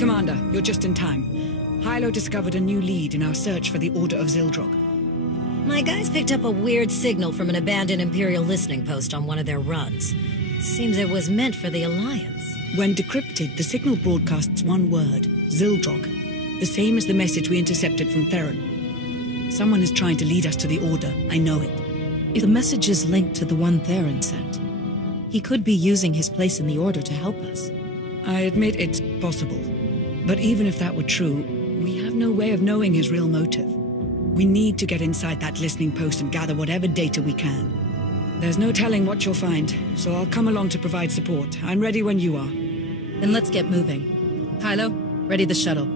Commander, you're just in time. Hilo discovered a new lead in our search for the Order of Zildrog. My guys picked up a weird signal from an abandoned Imperial listening post on one of their runs. Seems it was meant for the Alliance. When decrypted, the signal broadcasts one word, Zildrog. The same as the message we intercepted from Theron. Someone is trying to lead us to the Order, I know it. If the message is linked to the one Theron sent, he could be using his place in the Order to help us. I admit it's possible. But even if that were true, we have no way of knowing his real motive. We need to get inside that listening post and gather whatever data we can. There's no telling what you'll find, so I'll come along to provide support. I'm ready when you are. Then let's get moving. Hilo, ready the shuttle.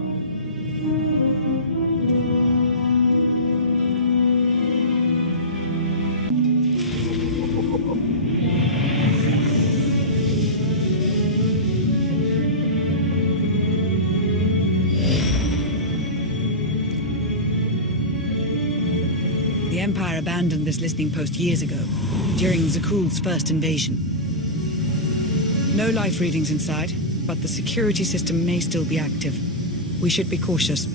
The Empire abandoned this listening post years ago, during Zakuul's first invasion. No life readings inside, but the security system may still be active. We should be cautious.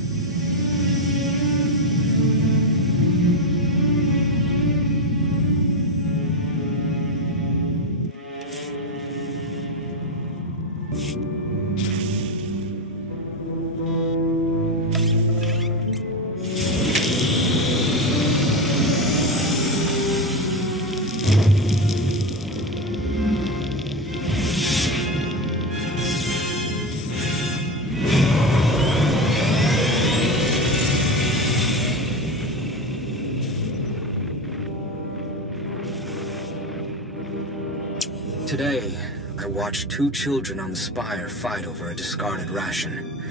Today, I watched two children on the Spire fight over a discarded ration.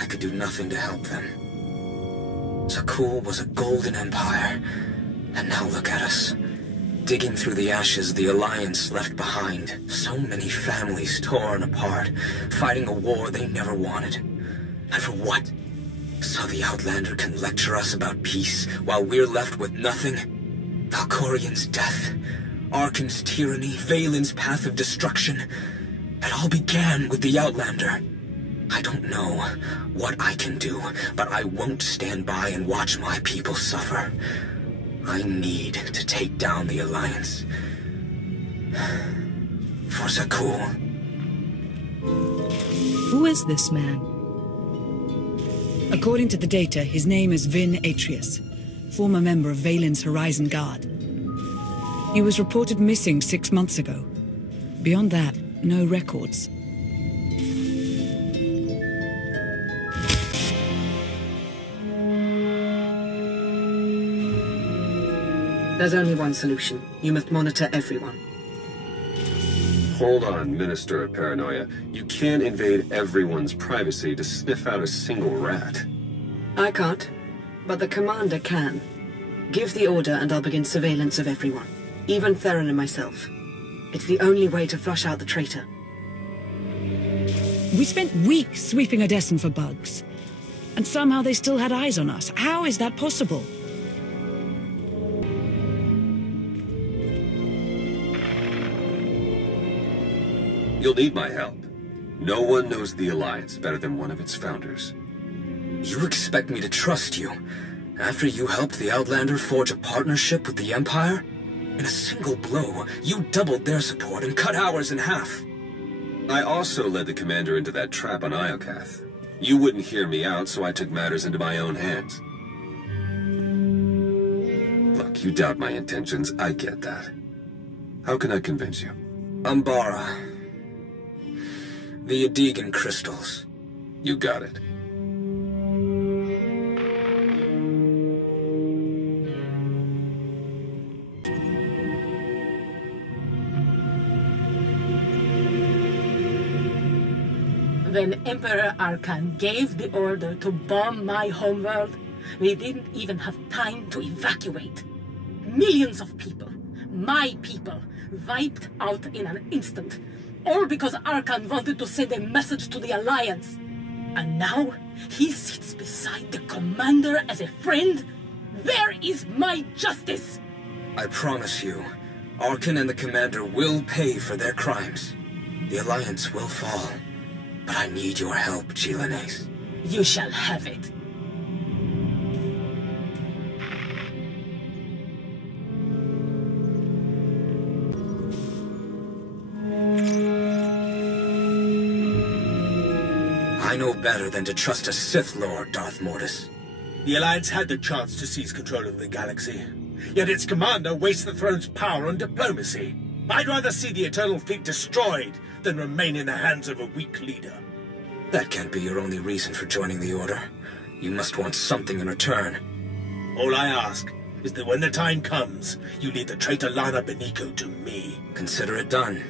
I could do nothing to help them. Zakuul was a golden empire, and now look at us. Digging through the ashes the Alliance left behind. So many families torn apart, fighting a war they never wanted. And for what? So the Outlander can lecture us about peace, while we're left with nothing? Valkorian's death, Arkan's tyranny, Valen's path of destruction. It all began with the Outlander. I don't know what I can do, but I won't stand by and watch my people suffer. I need to take down the Alliance. For Zakuul. Who is this man? According to the data, his name is Vin Atrius, former member of Valen's Horizon Guard. He was reported missing 6 months ago. Beyond that, no records. There's only one solution. You must monitor everyone. Hold on, Minister of Paranoia. You can't invade everyone's privacy to sniff out a single rat. I can't, but the Commander can. Give the order and I'll begin surveillance of everyone. Even Theron and myself. It's the only way to flush out the traitor. We spent weeks sweeping Odessen for bugs. And somehow they still had eyes on us. How is that possible? You'll need my help. No one knows the Alliance better than one of its founders. You expect me to trust you, after you helped the Outlander forge a partnership with the Empire? In a single blow, you doubled their support and cut ours in half. I also led the Commander into that trap on Iokath. You wouldn't hear me out, so I took matters into my own hands. Look, you doubt my intentions, I get that. How can I convince you? Umbara. The Adegan crystals. You got it. When Emperor Arkan gave the order to bomb my homeworld, we didn't even have time to evacuate. Millions of people, my people, wiped out in an instant. All because Arkan wanted to send a message to the Alliance. And now, he sits beside the Commander as a friend? Where is my justice? I promise you, Arkan and the Commander will pay for their crimes. The Alliance will fall. But I need your help, Chilanes. You shall have it. I know better than to trust a Sith Lord, Darth Mortis. The Alliance had the chance to seize control of the galaxy, yet its commander wastes the throne's power on diplomacy. I'd rather see the Eternal Fleet destroyed than remain in the hands of a weak leader. That can't be your only reason for joining the Order. You must want something in return. All I ask is that when the time comes, you lead the traitor Lana Beniko to me. Consider it done.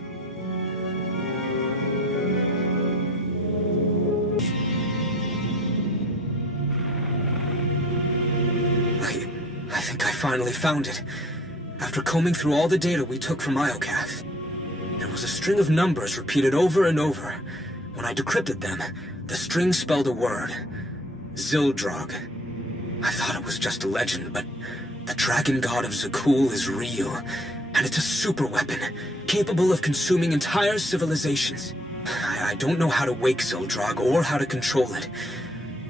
I think I finally found it. After combing through all the data we took from Iocath, there was a string of numbers repeated over and over. When I decrypted them, the string spelled a word. Zildrog. I thought it was just a legend, but the dragon god of Zakul is real, and it's a super weapon, capable of consuming entire civilizations. I don't know how to wake Zildrog or how to control it,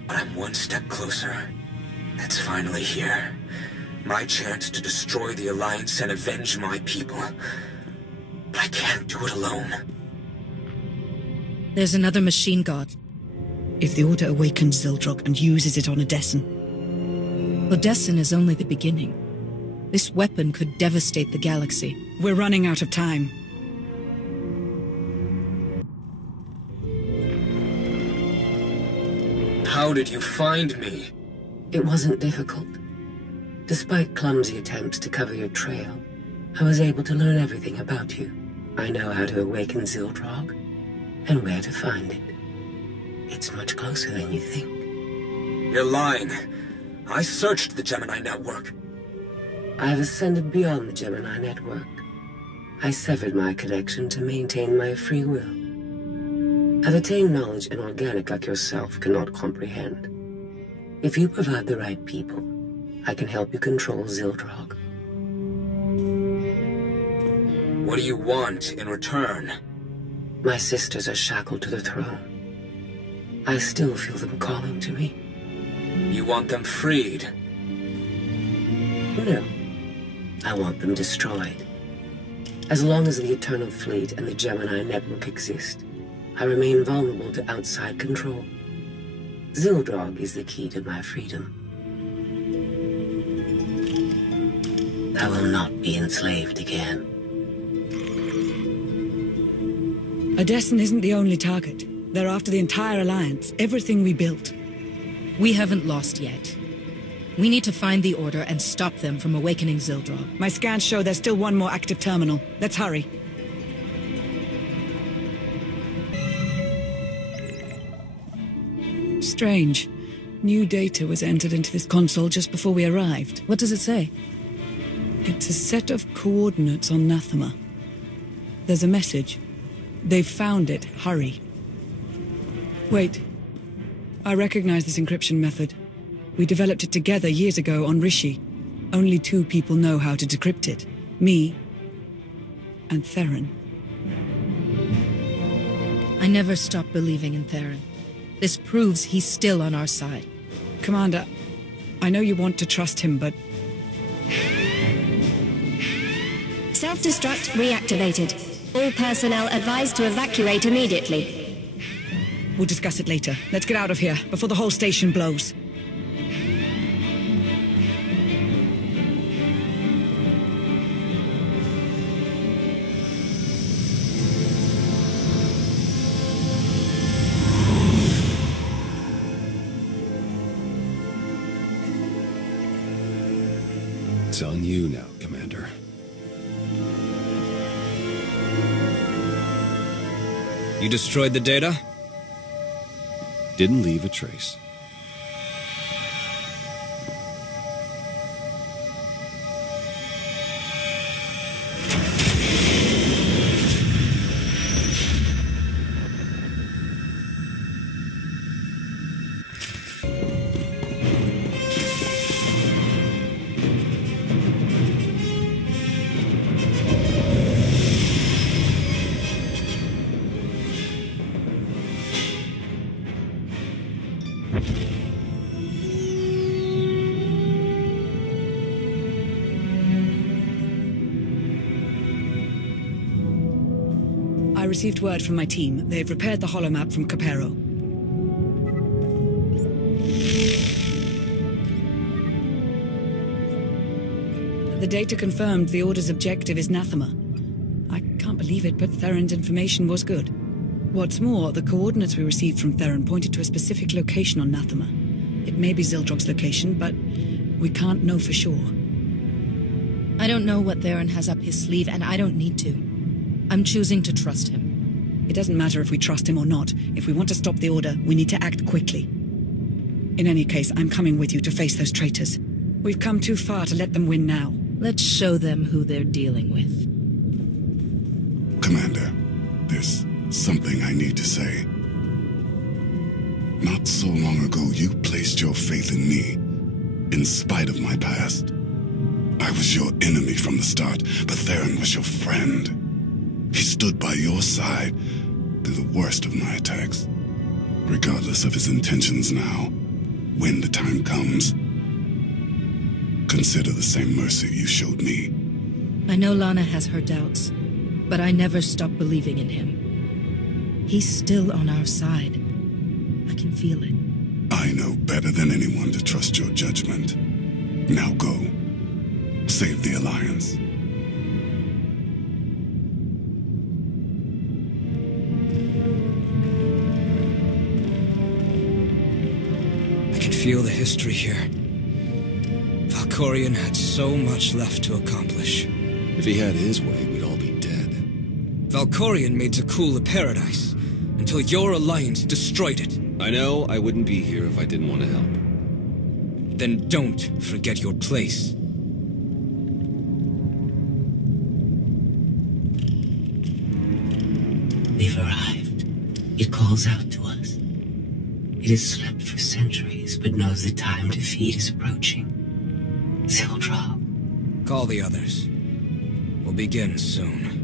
but I'm one step closer. It's finally here. My chance to destroy the Alliance and avenge my people. But I can't do it alone. There's another machine god. If the Order awakens Zildrog and uses it on Odessen. Odessen is only the beginning. This weapon could devastate the galaxy. We're running out of time. How did you find me? It wasn't difficult. Despite clumsy attempts to cover your trail, I was able to learn everything about you. I know how to awaken Zildrog, and where to find it. It's much closer than you think. You're lying. I searched the Gemini network. I have ascended beyond the Gemini network. I severed my connection to maintain my free will. I've attained knowledge an organic like yourself cannot comprehend. If you provide the right people, I can help you control Zildrog. What do you want in return? My sisters are shackled to the throne. I still feel them calling to me. You want them freed? No. I want them destroyed. As long as the Eternal Fleet and the Gemini network exist, I remain vulnerable to outside control. Zildrog is the key to my freedom. I will not be enslaved again. Odessen isn't the only target. They're after the entire Alliance, everything we built. We haven't lost yet. We need to find the Order and stop them from awakening Zildrog. My scans show there's still one more active terminal. Let's hurry. Strange. New data was entered into this console just before we arrived. What does it say? It's a set of coordinates on Nathema. There's a message. They've found it. Hurry. Wait. I recognize this encryption method. We developed it together years ago on Rishi. Only 2 people know how to decrypt it. Me and Theron. I never stopped believing in Theron. This proves he's still on our side. Commander, I know you want to trust him, but... Self-destruct reactivated. All personnel advised to evacuate immediately. We'll discuss it later. Let's get out of here, before the whole station blows. It's on you now, Commander. You destroyed the data? Didn't leave a trace. I received word from my team. They've repaired the holomap from Capero. The data confirmed the Order's objective is Nathema. I can't believe it, but Theron's information was good. What's more, the coordinates we received from Theron pointed to a specific location on Nathema. It may be Zildrog's location, but we can't know for sure. I don't know what Theron has up his sleeve, and I don't need to. I'm choosing to trust him. It doesn't matter if we trust him or not. If we want to stop the Order, we need to act quickly. In any case, I'm coming with you to face those traitors. We've come too far to let them win now. Let's show them who they're dealing with. Commander, there's something I need to say. Not so long ago, you placed your faith in me, in spite of my past. I was your enemy from the start, but Theron was your friend. He stood by your side through the worst of my attacks. Regardless of his intentions now, when the time comes, consider the same mercy you showed me. I know Lana has her doubts, but I never stopped believing in him. He's still on our side. I can feel it. I know better than anyone to trust your judgment. Now go. Save the Alliance. I can feel the history here. Valkorion had so much left to accomplish. If he had his way, we'd all be dead. Valkorion made to cool the paradise, until your alliance destroyed it. I know I wouldn't be here if I didn't want to help. Then don't forget your place. We've arrived. It calls out to us. It has slept for centuries, but knows the time to feed is approaching. Zildrog. Call the others. We'll begin soon.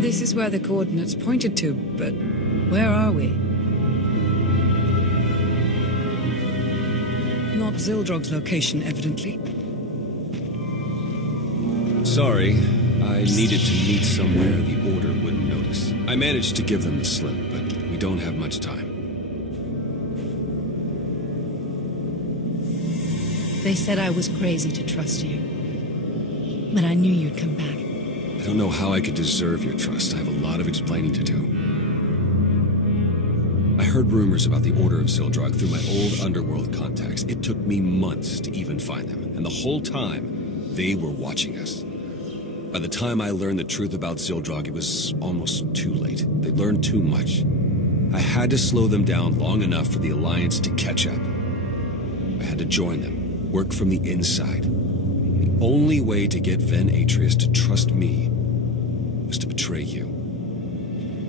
This is where the coordinates pointed to, but... Where are we? Not Zildrog's location, evidently. Sorry, I needed to meet somewhere the Order wouldn't notice. I managed to give them the slip, but we don't have much time. They said I was crazy to trust you. But I knew you'd come back. I don't know how I could deserve your trust. I have a lot of explaining to do. I heard rumors about the Order of Zildrog through my old underworld contacts. It took me months to even find them, and the whole time, they were watching us. By the time I learned the truth about Zildrog, it was almost too late. They learned too much. I had to slow them down long enough for the Alliance to catch up. I had to join them, work from the inside. The only way to get Ven Atreus to trust me was to betray you.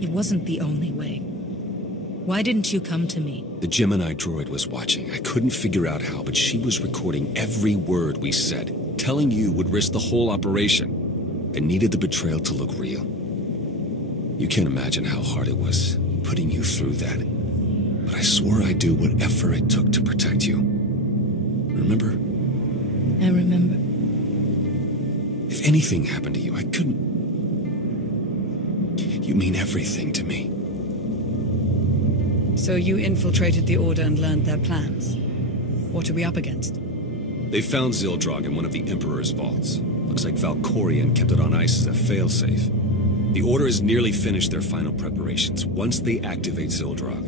It wasn't the only way. Why didn't you come to me? The Gemini droid was watching. I couldn't figure out how, but she was recording every word we said. Telling you would risk the whole operation. I needed the betrayal to look real. You can't imagine how hard it was putting you through that. But I swore I'd do whatever it took to protect you. Remember? I remember. If anything happened to you, I couldn't... You mean everything to me. So you infiltrated the Order and learned their plans. What are we up against? They found Zildrog in one of the Emperor's vaults. Looks like Valkorion kept it on ice as a failsafe. The Order has nearly finished their final preparations. Once they activate Zildrog,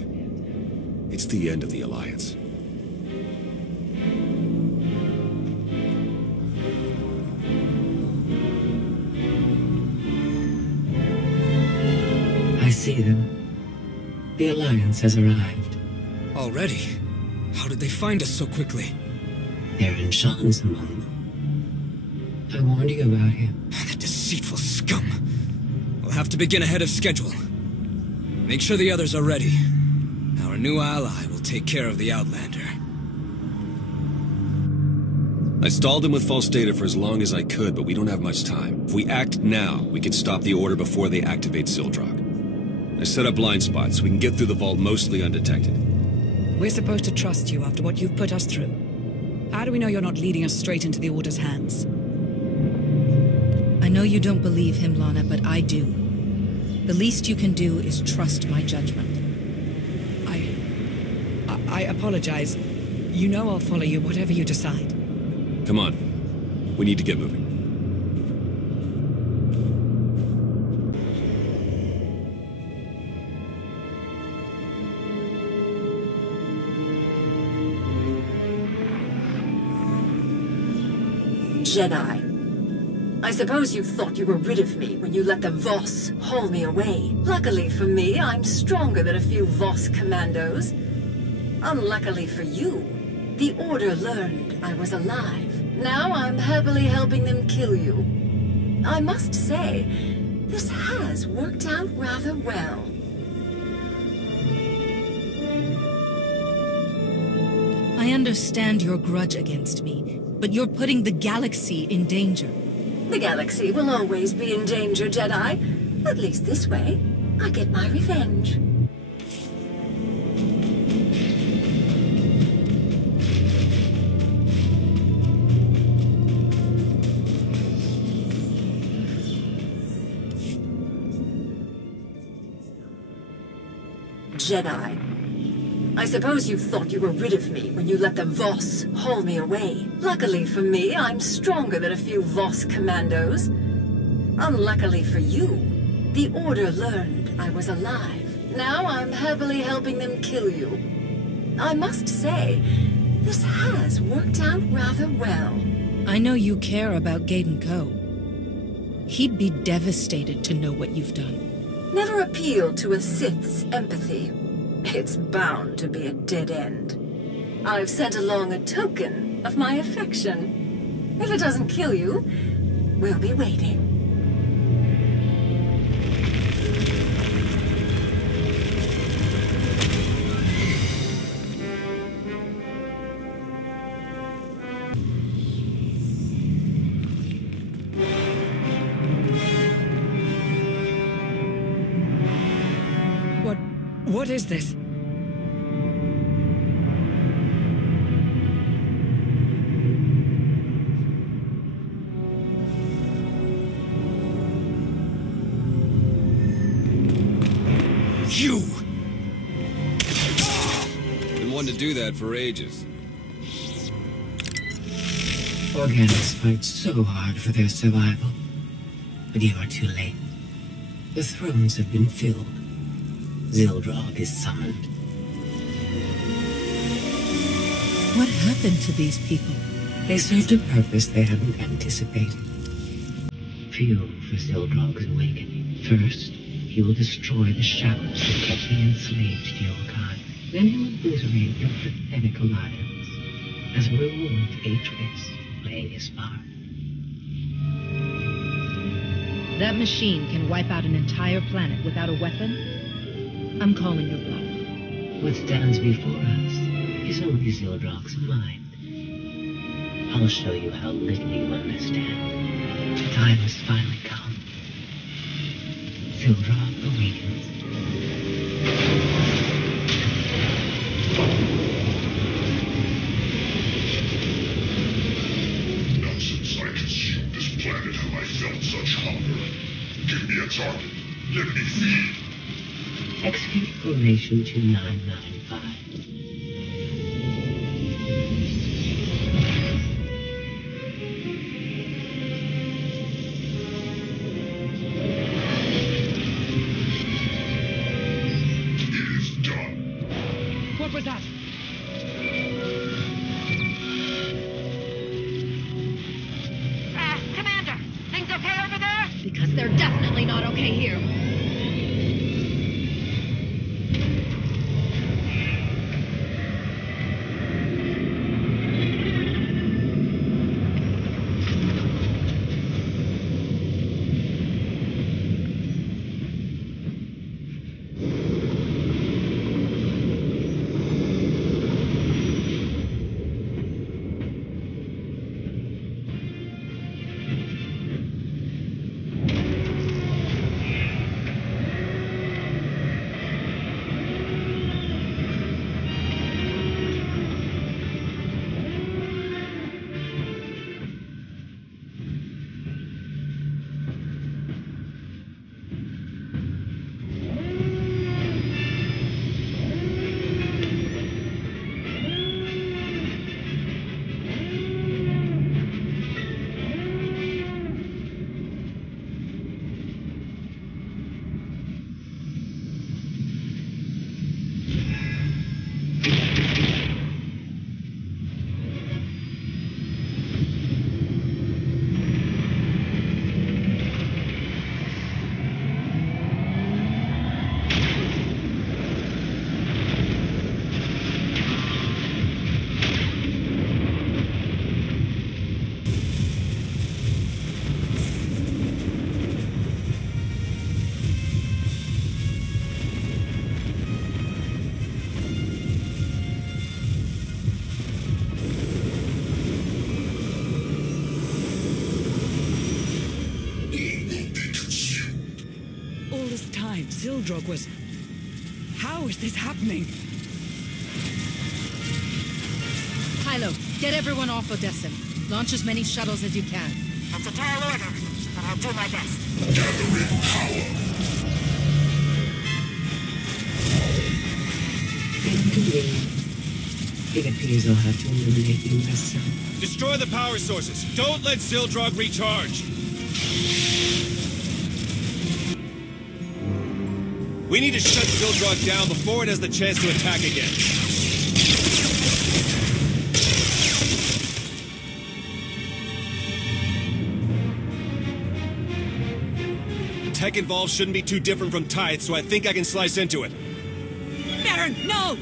it's the end of the Alliance. see them. The Alliance has arrived. Already? How did they find us so quickly? Theron Shan is among them. I warned you about him. The deceitful scum. We'll have to begin ahead of schedule. Make sure the others are ready. Our new ally will take care of the Outlander. I stalled him with false data for as long as I could, but we don't have much time. If we act now, we can stop the Order before they activate SWTOR. I set up blind spots so we can get through the vault mostly undetected. We're supposed to trust you after what you've put us through. How do we know you're not leading us straight into the Order's hands? I know you don't believe him, Lana, but I do. The least you can do is trust my judgment. I apologize. You know I'll follow you, whatever you decide. Come on. We need to get moving. Jedi. I suppose you thought you were rid of me when you let the Voss haul me away. Luckily for me, I'm stronger than a few Voss commandos. Unluckily for you, the Order learned I was alive. Now I'm happily helping them kill you. I must say, this has worked out rather well. I understand your grudge against me, but you're putting the galaxy in danger. The galaxy will always be in danger, Jedi. At least this way, I get my revenge. Jedi. I suppose you thought you were rid of me when you let the Voss haul me away. Luckily for me, I'm stronger than a few Voss commandos. Unluckily for you, the Order learned I was alive. Now I'm happily helping them kill you. I must say, this has worked out rather well. I know you care about Gaiden Ko. He'd be devastated to know what you've done. Never appeal to a Sith's empathy. It's bound to be a dead end. I've sent along a token of my affection. If it doesn't kill you, we'll be waiting. What is this? You! Been wanting to do that for ages. Organics fight so hard for their survival. But you are too late. The thrones have been filled. SWTOR is summoned. What happened to these people? They served a purpose they hadn't anticipated. Fuel for SWTOR's awakening. First, he will destroy the shackles that kept the enslaved to your kind. Then he will obliterate your pathetic alliance. As a reward for Atreus playing his part. That machine can wipe out an entire planet without a weapon? I'm calling your bluff. What stands before us is only SWTOR's mind. I'll show you how little you understand. The time has finally come. SWTOR awakens. Not since I consumed this planet have I felt such hunger. Give me a target. Let me feed. Execute formation 2995. It is done. What was that? Commander, things okay over there? Because they're definitely not okay here. if Zildrog was... How is this happening? Kylo, get everyone off Odessen. Launch as many shuttles as you can. That's a tall order, but I'll do my best. Gathering power. Inconvenient. It appears I'll have to eliminate you myself. Destroy the power sources. Don't let Zildrog recharge. We need to shut Zildrog down before it has the chance to attack again. Tech involved shouldn't be too different from Tithe, so I think I can slice into it. Baron, no!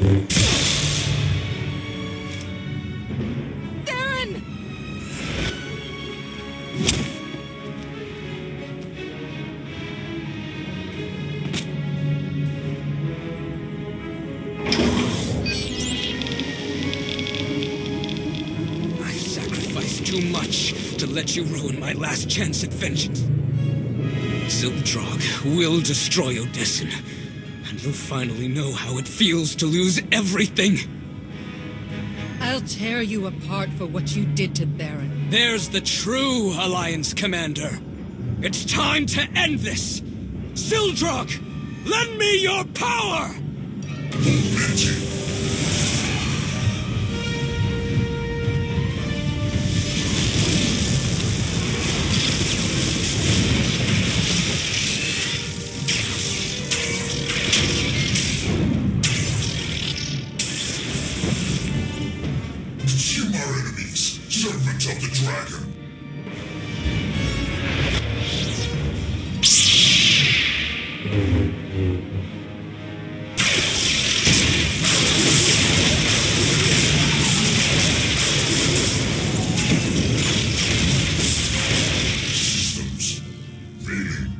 Darren! I've sacrificed too much to let you ruin my last chance at vengeance. Zildrog will destroy Odessen, and you'll finally know how it feels to lose everything. I'll tear you apart for what you did to Theron. There's the true Alliance Commander. It's time to end this! Zildrog, lend me your power! Consume our enemies, servants of the dragon. Systems failing.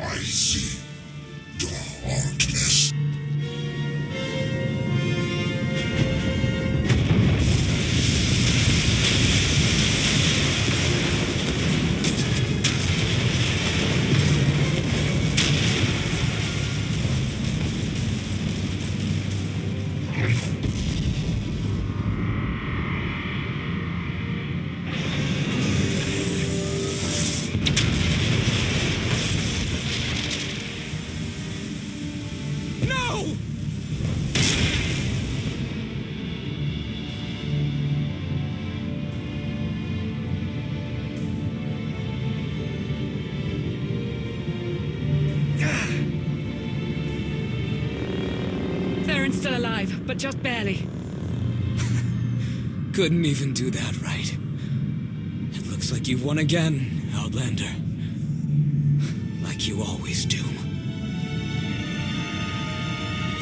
I see darkness. No! Theron's still alive, but just barely. Couldn't even do that right. It looks like you've won again, Outlander. Like you always do.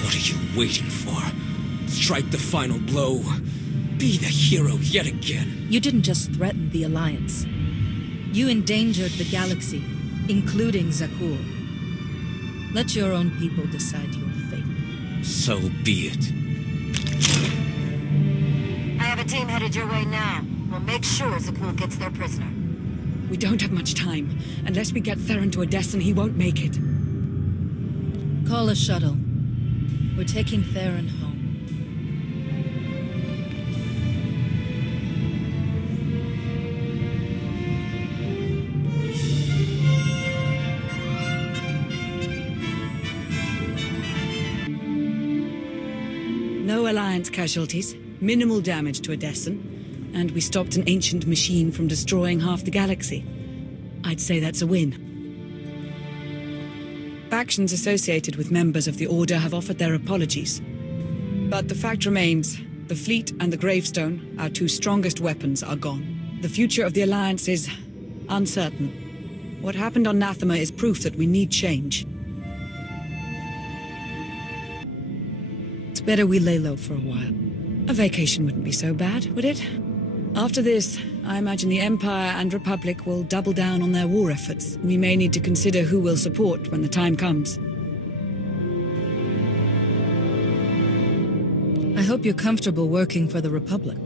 What are you waiting for? Strike the final blow. Be the hero yet again. You didn't just threaten the Alliance. You endangered the galaxy, including Zakuul. Let your own people decide your fate. So be it. I have a team headed your way now. We'll make sure Zakuul gets their prisoner. We don't have much time. Unless we get Theron to Odessen, he won't make it. Call a shuttle. We're taking Theron home. No Alliance casualties, minimal damage to Odessen, and we stopped an ancient machine from destroying half the galaxy. I'd say that's a win. Factions associated with members of the Order have offered their apologies. But the fact remains, the fleet and the gravestone, our two strongest weapons, are gone. The future of the Alliance is uncertain. What happened on Nathema is proof that we need change. It's better we lay low for a while. A vacation wouldn't be so bad, would it? After this, I imagine the Empire and Republic will double down on their war efforts. We may need to consider who we'll support when the time comes. I hope you're comfortable working for the Republic.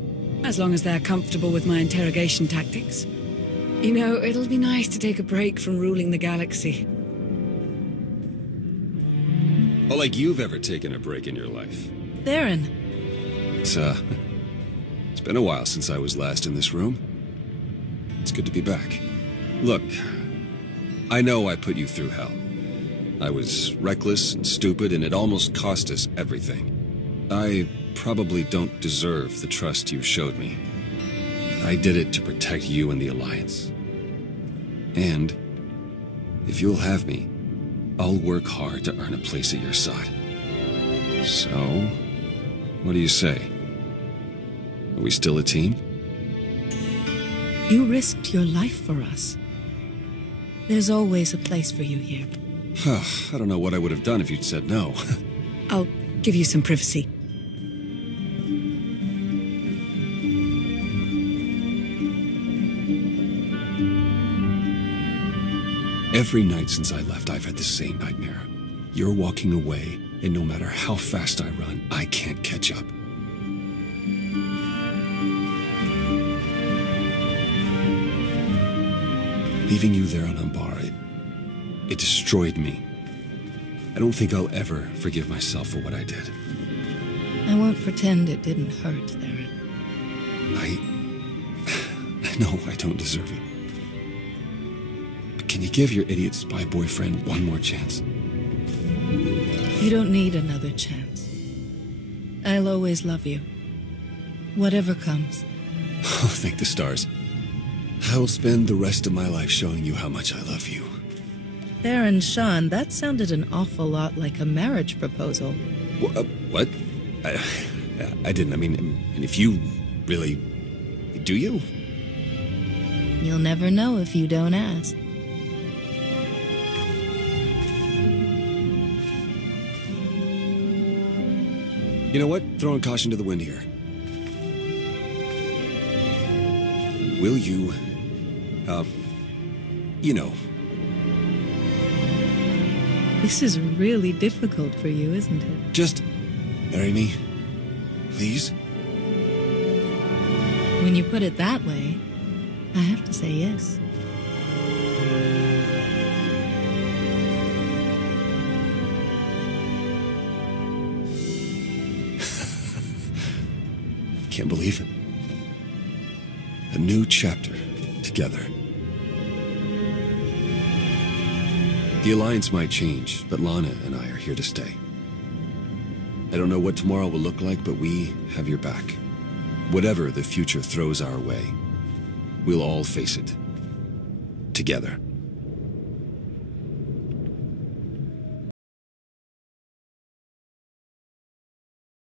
As long as they're comfortable with my interrogation tactics. You know, it'll be nice to take a break from ruling the galaxy. Oh, like you've ever taken a break in your life. Theron. It's been a while since I was last in this room. It's good to be back. Look, I know I put you through hell. I was reckless and stupid, and it almost cost us everything. I probably don't deserve the trust you showed me. I did it to protect you and the Alliance. And if you'll have me, I'll work hard to earn a place at your side. So, what do you say? Are we still a team? You risked your life for us. There's always a place for you here. I don't know what I would have done if you'd said no. I'll give you some privacy. Every night since I left, I've had the same nightmare. You're walking away, and no matter how fast I run, I can't catch up. Leaving you there on Umbar, it destroyed me. I don't think I'll ever forgive myself for what I did. I won't pretend it didn't hurt, Theron. I know I don't deserve it. But can you give your idiot spy boyfriend one more chance? You don't need another chance. I'll always love you. Whatever comes. Oh, thank the stars. I will spend the rest of my life showing you how much I love you. Theron Shan, that sounded an awful lot like a marriage proposal. What? I didn't. I mean, and if you really... Do you? You'll never know if you don't ask. You know what? Throwing caution to the wind here. Will you... you know... This is really difficult for you, isn't it? Just marry me, please? When you put it that way, I have to say yes. Can't believe it. A new chapter together. The Alliance might change, but Lana and I are here to stay. I don't know what tomorrow will look like, but we have your back. Whatever the future throws our way, we'll all face it. Together.